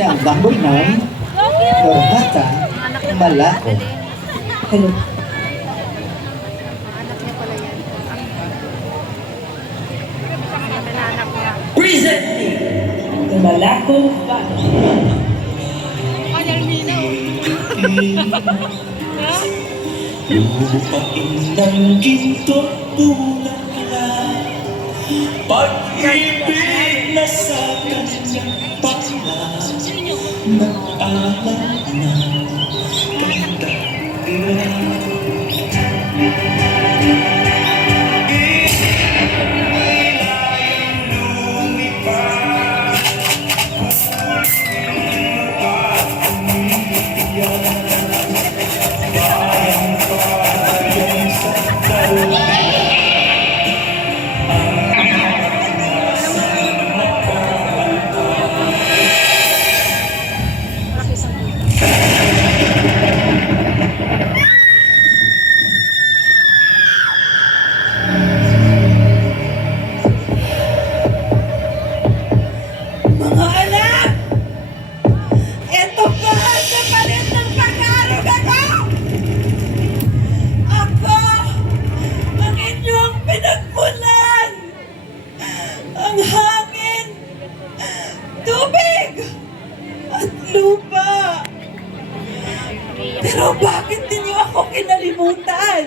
ng Bambunan, Dorhata, Malako. Hello. Anak niya pala yan. Anak niya. Presenting the Malako Family. Lupain ng ginto tulad pag-ibig na sa kanyang pangla nag-alam na Mga anak! Ito ba ang kapalit ng pag-aaruga ko? Ako ang inyong pinagmulan! Ang hangin, tubig, at lupa! Pero bakit ninyo ako kinalimutan?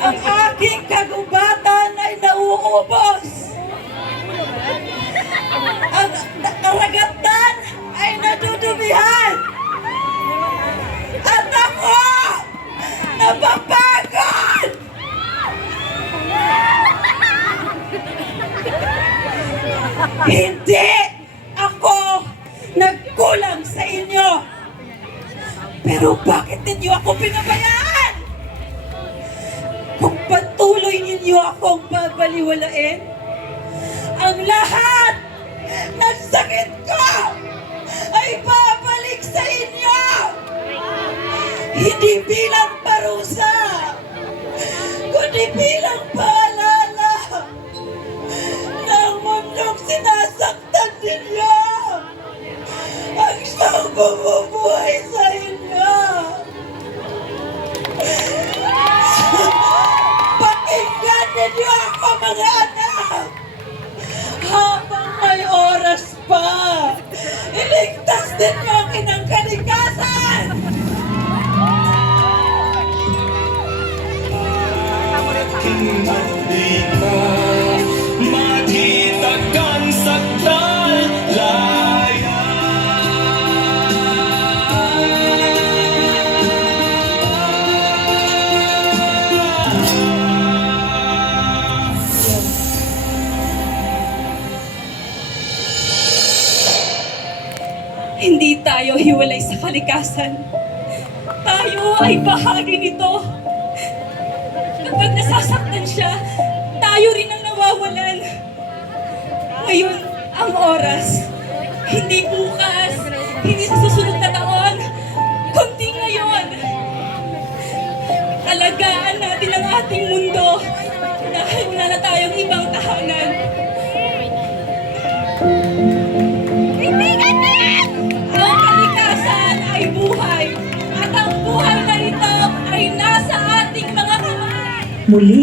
Ang aking kagubatan ay nauubos! Ang karagatan ay nadudumihan! At ako napapagod! Hindi ako nagkulang sa inyo! Pero bakit ninyo ako pinabayaan? Kung patuloy ninyo akong babaliwalain, ang lahat ng sakit ko ay babalik sa inyo! Hindi bilang parusa, kundi bilang paalala ng mundong sinasaktan ninyo ang siyang bumubuhay sa inyo! Pakinggan ninyo ako, mga anak! Habang may oras pa, iligtas din niyo ang inang kalikasan! hindi ka makitakan sa talaya. Hindi tayo hiwalay sa kalikasan. Tayo ay bahagi nito. Kapag nasasaktan siya, tayo rin ang nawawalan. Ngayon, ang oras. Hindi bukas, hindi sa susunod na taon, kundi ngayon. Alagaan natin ang ating mundo dahil wala na tayong ibang tahanan. Ang kalikasan ay buhay, at ang buhay na ito ay nasa ating mga kamay. Muli,